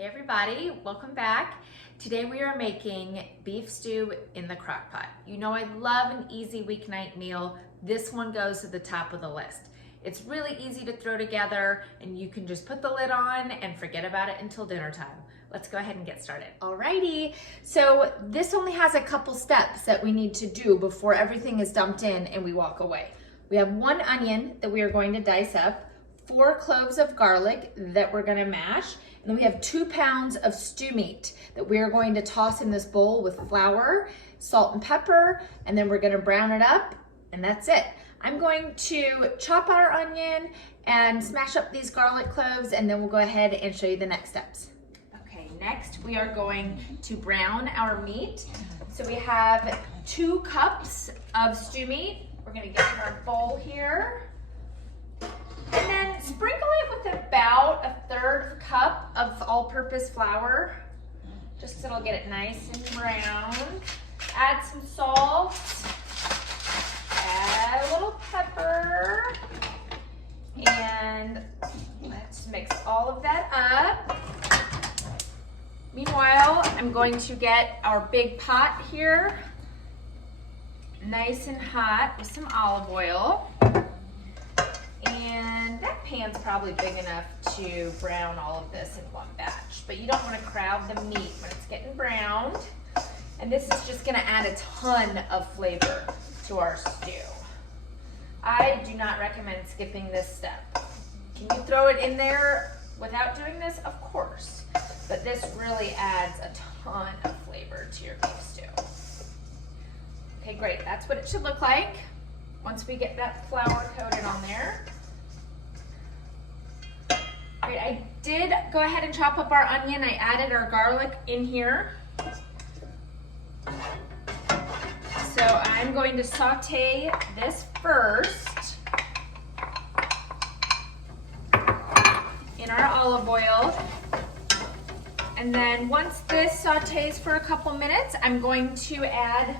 Hey everybody, welcome back. Today we are making beef stew in the crock pot. You know I love an easy weeknight meal. This one goes to the top of the list. It's really easy to throw together and you can just put the lid on and forget about it until dinner time. Let's go ahead and get started. Alrighty, so this only has a couple steps that we need to do before everything is dumped in and we walk away. We have 1 onion that we are going to dice up, 4 cloves of garlic that we're gonna mash, and then we have 2 pounds of stew meat that we are going to toss in this bowl with flour, salt and pepper, and then we're gonna brown it up, and that's it. I'm going to chop our onion and smash up these garlic cloves, and then we'll go ahead and show you the next steps. Okay, next we are going to brown our meat. So we have 2 cups of stew meat. We're gonna get in our bowl here. And then sprinkle it with about 1/3 cup of all-purpose flour, just so it'll get it nice and brown. Add some salt, add a little pepper, and let's mix all of that up. Meanwhile, I'm going to get our big pot here, nice and hot with some olive oil. And that pan's probably big enough to brown all of this in one batch, but you don't want to crowd the meat when it's getting browned. And this is just going to add a ton of flavor to our stew. I do not recommend skipping this step. Can you throw it in there without doing this? Of course, but this really adds a ton of flavor to your beef stew. Okay, great. That's what it should look like once we get that flour coated on there. Great, I did go ahead and chop up our onion. I added our garlic in here. So I'm going to saute this first in our olive oil. And then once this sautés for a couple minutes, I'm going to add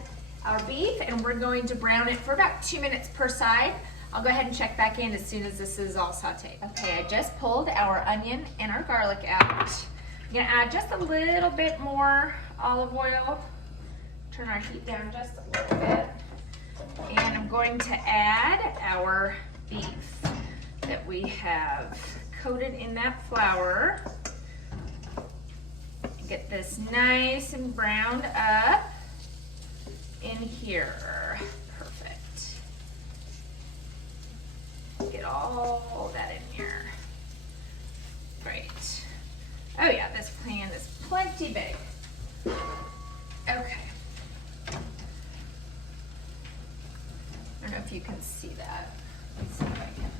our beef and we're going to brown it for about 2 minutes per side. I'll go ahead and check back in as soon as this is all sauteed. Okay, I just pulled our onion and our garlic out. I'm gonna add just a little bit more olive oil. Turn our heat down just a little bit. And I'm going to add our beef that we have coated in that flour. Get this nice and browned up in here. Perfect. Get all that in here. Great. Oh yeah, this pan is plenty big. Okay. I don't know if you can see that. Let's see if I can.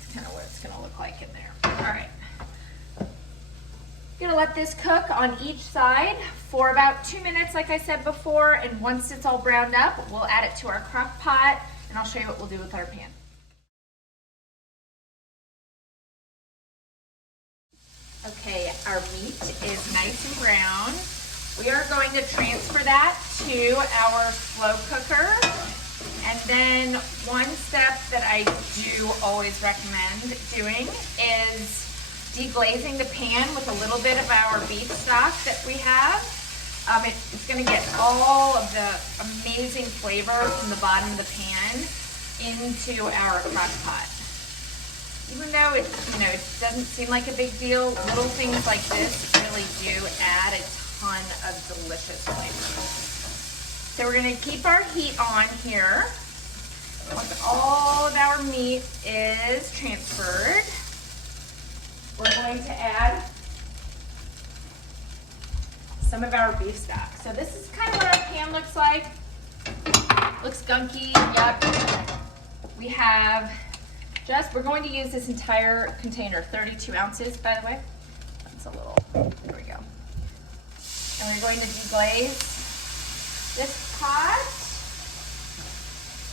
It's kind of what it's gonna look like in there. All right. Gonna let this cook on each side for about 2 minutes, like I said before, and once it's all browned up, we'll add it to our crock pot, and I'll show you what we'll do with our pan. Okay, our meat is nice and brown. We are going to transfer that to our slow cooker, and then one step that I do always recommend doing is deglazing the pan with a little bit of our beef stock that we have. It's going to get all of the amazing flavor from the bottom of the pan into our crock pot. Even though it doesn't seem like a big deal, little things like this really do add a ton of delicious flavor. So we're going to keep our heat on here. Once all of our meat is transferred, we're going to add some of our beef stock. So this is kind of what our pan looks like. Looks gunky, yep. We have we're going to use this entire container, 32 ounces, by the way. That's a little, there we go. And we're going to deglaze this pot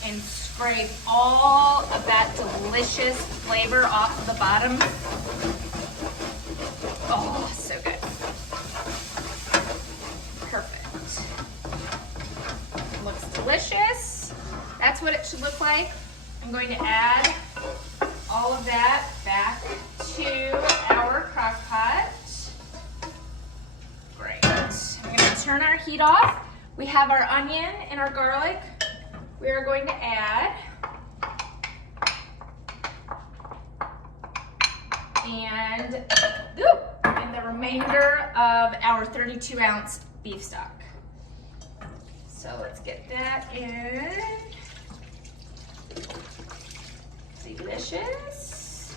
and scrape all of that delicious flavor off of the bottom. Oh, so good. Perfect. Looks delicious. That's what it should look like. I'm going to add all of that back to our turn our heat off. We have our onion and our garlic. We are going to add. And the remainder of our 32-ounce beef stock. So let's get that in. Delicious.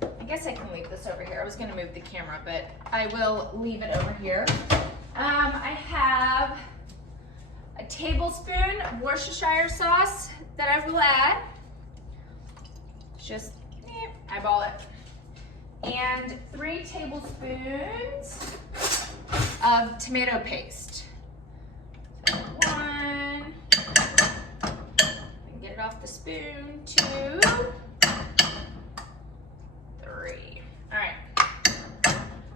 I guess I can leave this over here. I was gonna move the camera, but I will leave it over here. I have a tablespoon of Worcestershire sauce that I will add. Just eyeball it. And 3 tablespoons of tomato paste. So 1, get it off the spoon, 2, 3. All right,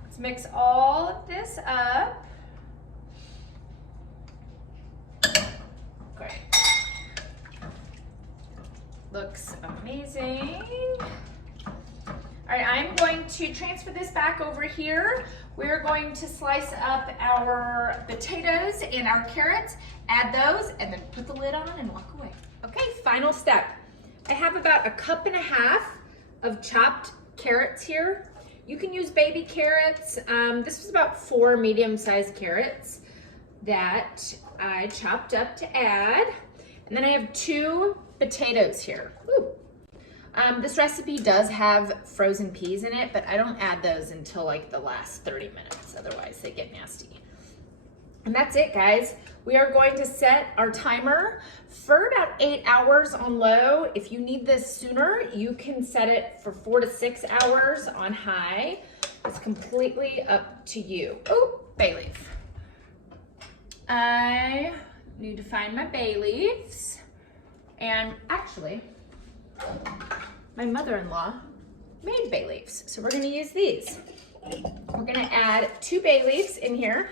let's mix all of this up. Great. Looks amazing. All right, I'm going to transfer this back over here. We're going to slice up our potatoes and our carrots, add those, and then put the lid on and walk away. Okay, final step. I have about 1.5 cups of chopped carrots here. You can use baby carrots. This was about 4 medium-sized carrots that I chopped up to add. And then I have 2 potatoes here. Ooh. This recipe does have frozen peas in it, but I don't add those until like the last 30 minutes, otherwise they get nasty. And that's it, guys. We are going to set our timer for about 8 hours on low. If you need this sooner, you can set it for 4 to 6 hours on high. It's completely up to you. Oh, bay leaf. I need to find my bay leaves. And actually, my mother-in-law made bay leaves, so we're gonna use these. We're gonna add 2 bay leaves in here,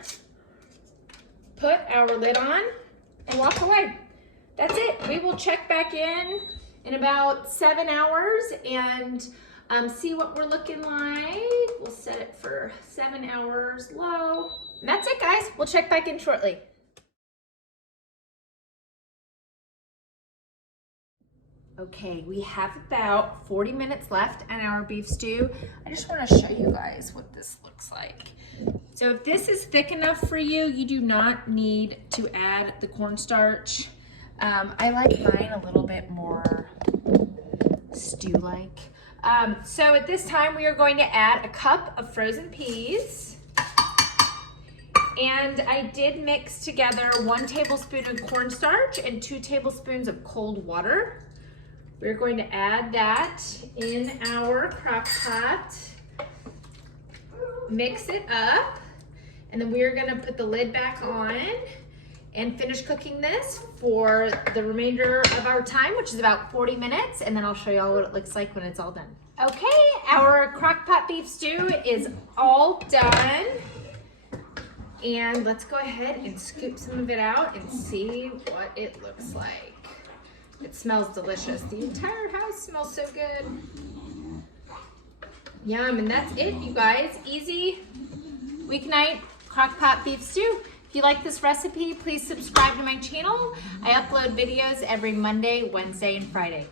put our lid on, and walk away. That's it. We will check back in about 7 hours and see what we're looking like. We'll set it for 7 hours low. And that's it, guys. We'll check back in shortly. Okay, we have about 40 minutes left in our beef stew. I just want to show you guys what this looks like. So if this is thick enough for you, you do not need to add the cornstarch. I like mine a little bit more stew-like. So at this time, we are going to add 1 cup of frozen peas. And I did mix together 1 tablespoon of cornstarch and 2 tablespoons of cold water. We're going to add that in our crock pot, mix it up, and then we're gonna put the lid back on and finish cooking this for the remainder of our time, which is about 40 minutes, and then I'll show y'all what it looks like when it's all done. Okay, our crock pot beef stew is all done. And let's go ahead and scoop some of it out and see what it looks like. It smells delicious. The entire house smells so good. Yum, and that's it, you guys. Easy weeknight crock pot beef stew. If you like this recipe, please subscribe to my channel. I upload videos every Monday, Wednesday, and Friday.